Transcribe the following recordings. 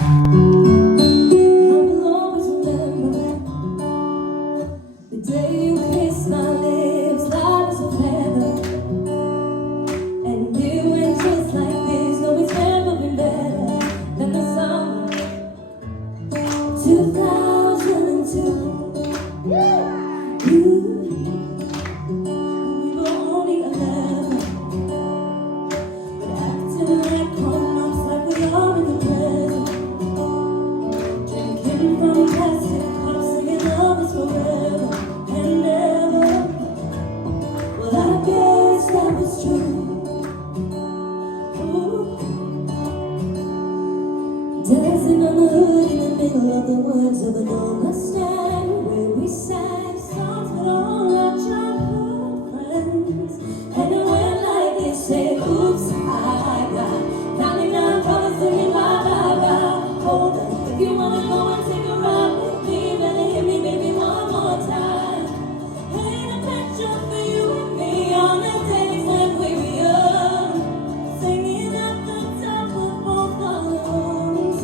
will always remember the day you kissed my lips, light as a feather, and it went just like this. No, it's never been better than the summer 2002. You, we were only 11, but acting like grown-ups, like we are in the present. Drinking from plastic cups, singing love is forever and ever. Well, I guess that was true. Ooh. Dancing on the hood in the middle of the woods of an old Mustang, where we sang songs with all our childhood friends. And it went like this, say, oops, I got 99 colors singing bye bye bye. Hold up, if you wanna go and take a ride with me, better hit me, baby, one more time. Paint a picture for you and me on the days when we were young, singing at the top of both our lungs.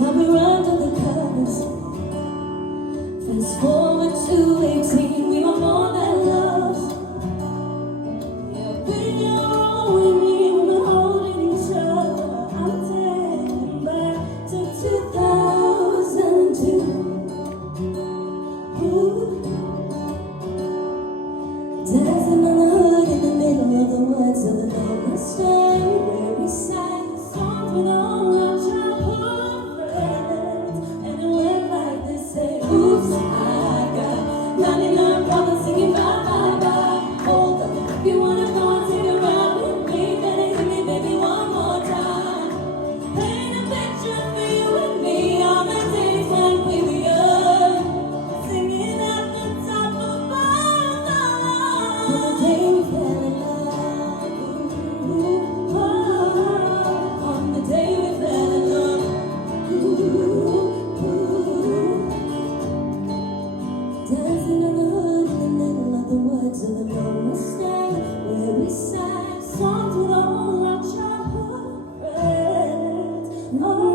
Now we're under the covers. Fast forward to 18, we are more than lovers. Yeah, we are all we need, we're holding each other. I'm taking back to 2002. Ooh. Dancing on the hood in the middle of the woods of the old Mustang, where we sang songs with all our childhood friends. And it went like this, say, oops, I got 99 problems singing bye bye bye. Hold up, if you wanna go and take a ride with me, better hit me, baby, one more time. Paint a picture for you and me on the days when we were young, singing at the top of our lungs. On the day we fell in love, ooh, oh, on the day we fell in love, ooh, ooh. Dancing on the hood in the middle of the woods of the old Mustang, where we sang songs with all our childhood friends. Oh,